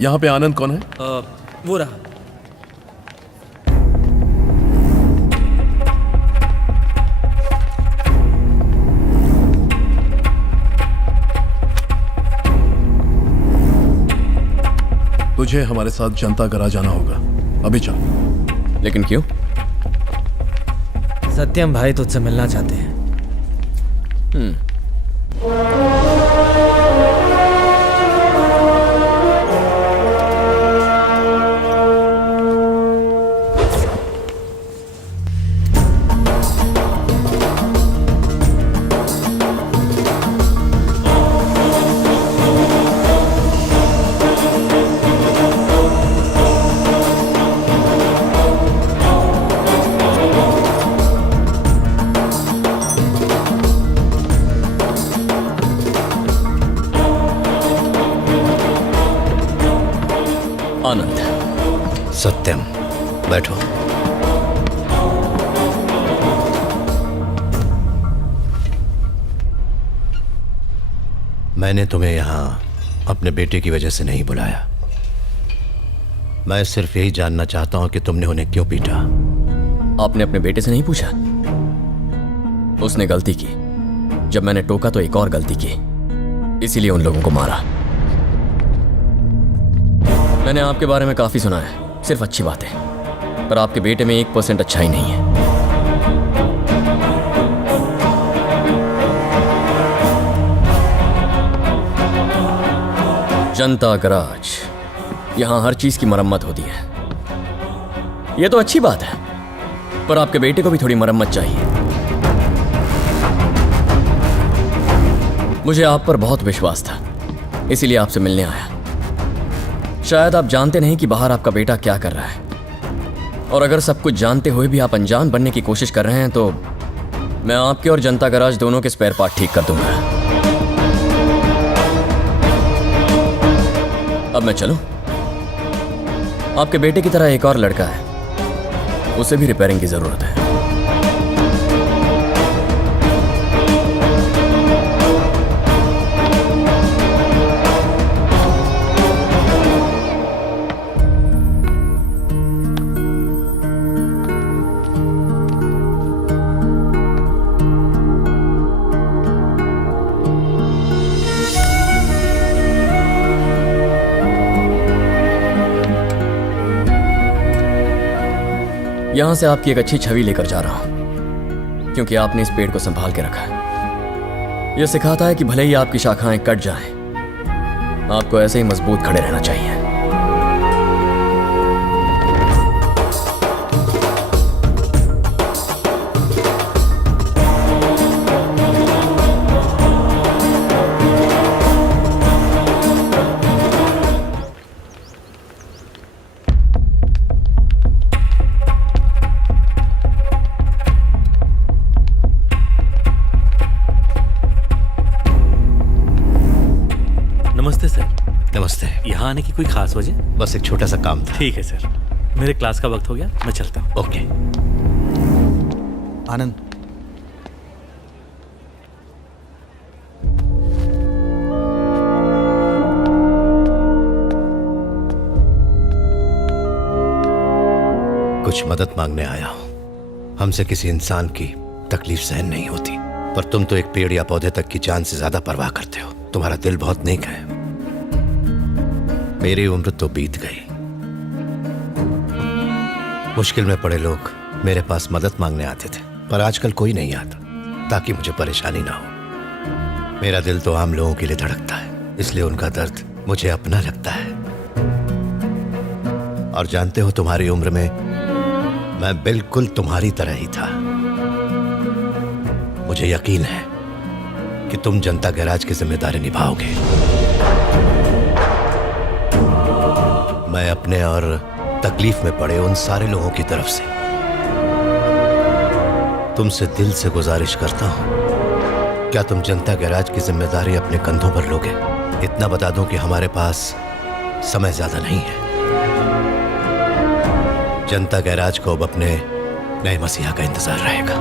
यहाँ पे आनंद कौन है? वो रहा। तुझे हमारे साथ जनता गराज जाना होगा, अभी चल। लेकिन क्यों? सत्यम भाई तुझसे मिलना चाहते हैं। आनंद। सत्यम, बैठो। मैंने तुम्हें यहां अपने बेटे की वजह से नहीं बुलाया। मैं सिर्फ यही जानना चाहता हूं कि तुमने उन्हें क्यों पीटा। आपने अपने बेटे से नहीं पूछा? उसने गलती की, जब मैंने टोका तो एक और गलती की, इसीलिए उन लोगों को मारा। मैंने आपके बारे में काफी सुना है, सिर्फ अच्छी बातें, पर आपके बेटे में 1% अच्छा ही नहीं है। जनता गराज, यहां हर चीज की मरम्मत होती है। यह तो अच्छी बात है, पर आपके बेटे को भी थोड़ी मरम्मत चाहिए। मुझे आप पर बहुत विश्वास था, इसीलिए आपसे मिलने आया। शायद आप जानते नहीं कि बाहर आपका बेटा क्या कर रहा है, और अगर सब कुछ जानते हुए भी आप अनजान बनने की कोशिश कर रहे हैं तो मैं आपके और जनता गराज दोनों के स्पेयर पार्ट ठीक कर दूंगा। अब मैं चलूं? आपके बेटे की तरह एक और लड़का है, उसे भी रिपेयरिंग की जरूरत है। यहां से आपकी एक अच्छी छवि लेकर जा रहा हूं, क्योंकि आपने इस पेड़ को संभाल के रखा है। यह सिखाता है कि भले ही आपकी शाखाएं कट जाएं, आपको ऐसे ही मजबूत खड़े रहना चाहिए। नमस्ते सर। नमस्ते। यहाँ आने की कोई खास वजह? बस एक छोटा सा काम था। ठीक है सर, मेरे क्लास का वक्त हो गया, मैं चलता हूँ। ओके। आनंद, कुछ मदद मांगने आया हूं। हमसे किसी इंसान की तकलीफ सहन नहीं होती, पर तुम तो एक पेड़ या पौधे तक की जान से ज्यादा परवाह करते हो। तुम्हारा दिल बहुत नेक है। मेरी उम्र तो बीत गई। मुश्किल में पड़े लोग मेरे पास मदद मांगने आते थे, पर आजकल कोई नहीं आता, ताकि मुझे परेशानी ना हो। मेरा दिल तो आम लोगों के लिए धड़कता है, इसलिए उनका दर्द मुझे अपना लगता है। और जानते हो, तुम्हारी उम्र में मैं बिल्कुल तुम्हारी तरह ही था। मुझे यकीन है कि तुम जनता गैराज की जिम्मेदारी निभाओगे। मैं अपने और तकलीफ में पड़े उन सारे लोगों की तरफ से तुमसे दिल से गुजारिश करता हूं, क्या तुम जनता गैराज की जिम्मेदारी अपने कंधों पर लोगे? इतना बता दूं कि हमारे पास समय ज्यादा नहीं है। जनता गैराज को अब अपने नए मसीहा का इंतजार रहेगा।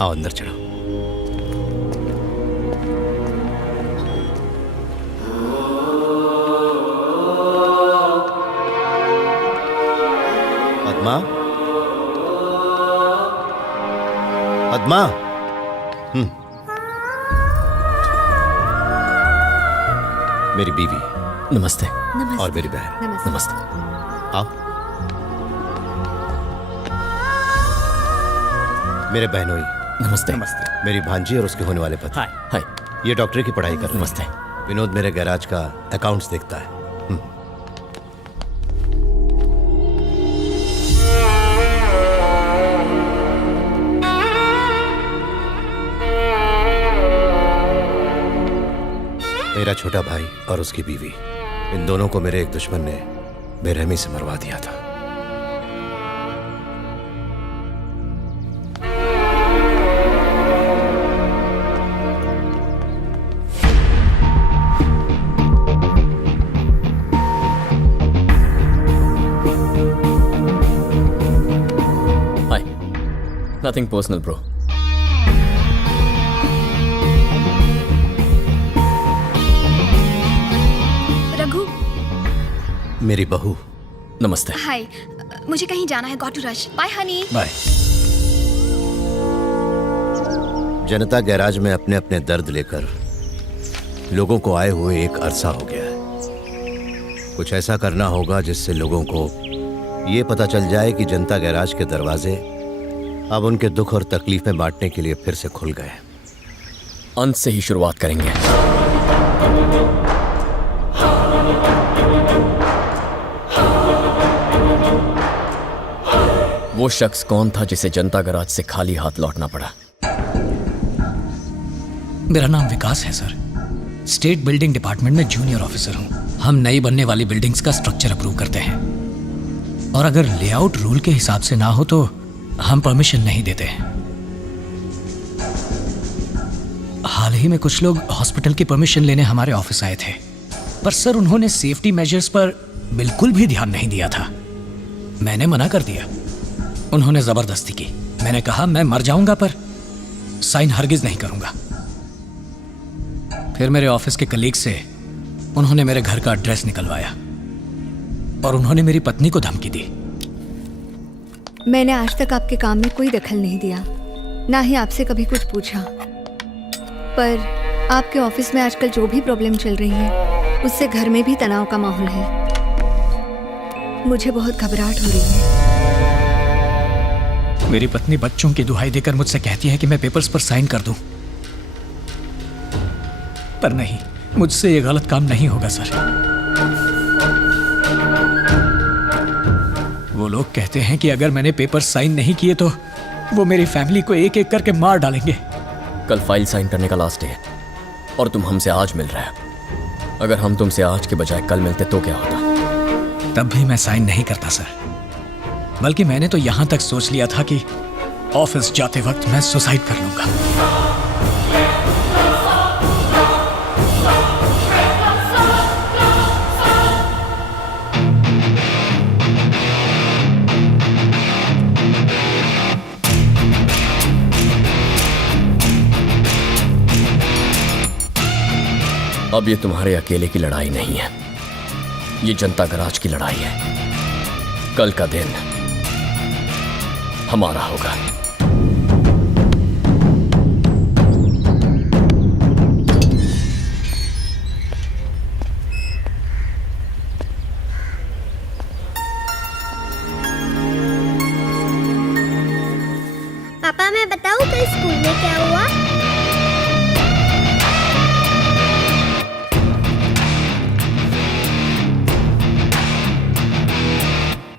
आओ अंदर चलो। पद्मा, पद्मा। मेरी बीवी नमस्ते। और मेरी बहन। नमस्ते। आओ। मेरे बहनोई। नमस्ते। मेरी भांजी और उसके होने वाले पति। हाय। हाय। ये डॉक्टरी की पढ़ाई कर रहे हैं। नमस्ते। विनोद मेरे गैराज का अकाउंट्स देखता है। मेरा छोटा भाई और उसकी बीवी, इन दोनों को मेरे एक दुश्मन ने बेरहमी से मरवा दिया था। Hi. Nothing personal bro. Raghu. मेरी बहू। नमस्ते। हाय, मुझे कहीं जाना है, got to rush. Bye honey. Bye. Janatha garage में अपने अपने दर्द लेकर लोगों को आए हुए एक अरसा हो गया है। कुछ ऐसा करना होगा जिससे लोगों को ये पता चल जाए कि जनता गैराज के दरवाजे अब उनके दुख और तकलीफें बांटने के लिए फिर से खुल गए। अंत से ही शुरुआत करेंगे। वो शख्स कौन था जिसे जनता गैराज से खाली हाथ लौटना पड़ा? मेरा नाम विकास है सर। स्टेट बिल्डिंग डिपार्टमेंट में जूनियर ऑफिसर हूँ। हम नई बनने वाली बिल्डिंग्स का स्ट्रक्चर अप्रूव करते हैं, और अगर लेआउट रूल के हिसाब से ना हो तो हम परमिशन नहीं देते हैं। हाल ही में कुछ लोग हॉस्पिटल की परमिशन लेने हमारे ऑफिस आए थे, पर सर उन्होंने सेफ्टी मेजर्स पर बिल्कुल भी ध्यान नहीं दिया था। मैंने मना कर दिया। उन्होंने जबरदस्ती की। मैंने कहा मैं मर जाऊंगा पर साइन हरगिज नहीं करूंगा। फिर मेरे ऑफिस के कलीग से उन्होंने मेरे घर का एड्रेस निकलवाया और उन्होंने मेरी पत्नी को धमकी दी। मैंने आज तक आपके काम में कोई दखल नहीं दिया, ना ही आपसे कभी कुछ पूछा, पर आपके ऑफिस में आजकल जो भी प्रॉब्लम चल रही है उससे घर में भी तनाव का माहौल है। मुझे बहुत घबराहट हो रही है। मेरी पत्नी बच्चों की दुहाई देकर मुझसे कहती है कि मैं पेपर्स पर साइन कर दूं, पर नहीं, मुझसे ये गलत काम नहीं होगा सर। वो लोग कहते हैं कि अगर मैंने पेपर साइन नहीं किए तो वो मेरी फैमिली को एक एक करके मार डालेंगे। कल फाइल साइन करने का लास्ट डे है और तुम हमसे आज मिल रहे हो। अगर हम तुमसे आज के बजाय कल मिलते तो क्या होता? तब भी मैं साइन नहीं करता सर, बल्कि मैंने तो यहां तक सोच लिया था कि ऑफिस जाते वक्त मैं सुसाइड कर लूंगा। अब ये तुम्हारे अकेले की लड़ाई नहीं है, ये जनता गैराज की लड़ाई है। कल का दिन हमारा होगा। पापा मैं बताऊं कल स्कूल में क्या हुआ?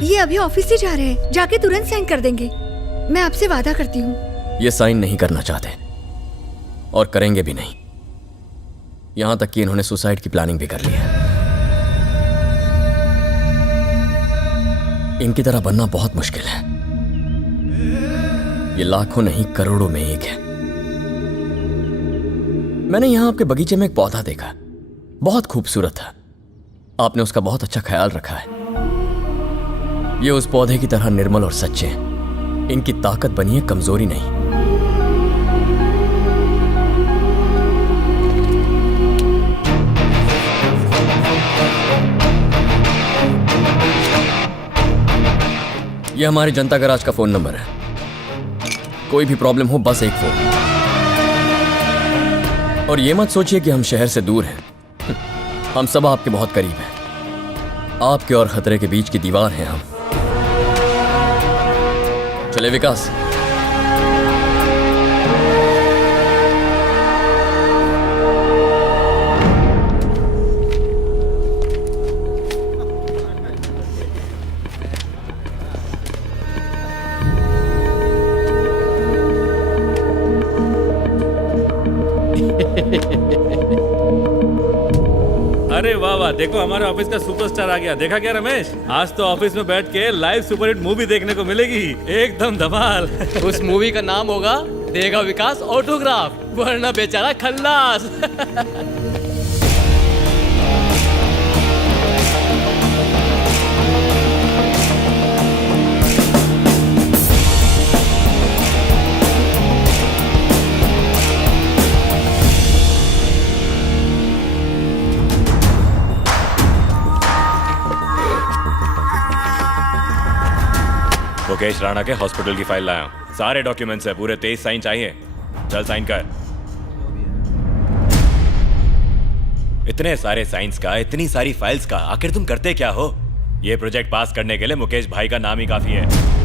ये अभी ऑफिस से जा रहे हैं, जाके तुरंत साइन कर देंगे। मैं आपसे वादा करती हूँ। ये साइन नहीं करना चाहते और करेंगे भी नहीं। यहां तक कि इन्होंने सुसाइड की प्लानिंग भी कर ली है। इनकी तरह बनना बहुत मुश्किल है। ये लाखों नहीं करोड़ों में एक है। मैंने यहां आपके बगीचे में एक पौधा देखा, बहुत खूबसूरत था। आपने उसका बहुत अच्छा ख्याल रखा है। ये उस पौधे की तरह निर्मल और सच्चे हैं। इनकी ताकत बनी है, कमजोरी नहीं। ये हमारे जनता गराज का फोन नंबर है। कोई भी प्रॉब्लम हो बस एक फोन। और ये मत सोचिए कि हम शहर से दूर हैं। हम सब आपके बहुत करीब हैं। आपके और खतरे के बीच की दीवार हैं हम। चले विकास। अरे वाह वाह, देखो हमारे ऑफिस का सुपरस्टार आ गया। देखा क्या रमेश, आज तो ऑफिस में बैठ के लाइव सुपरहिट मूवी देखने को मिलेगी। एकदम धमाल। उस मूवी का नाम होगा देगा विकास ऑटोग्राफ, वरना बेचारा खल्लास। मुकेश राणा के हॉस्पिटल की फाइल लाया हूं। सारे डॉक्यूमेंट्स है, पूरे 23 साइन चाहिए। चल साइन कर। इतने सारे साइंस का, इतनी सारी फाइल्स का, आखिर तुम करते क्या हो? ये प्रोजेक्ट पास करने के लिए मुकेश भाई का नाम ही काफी है।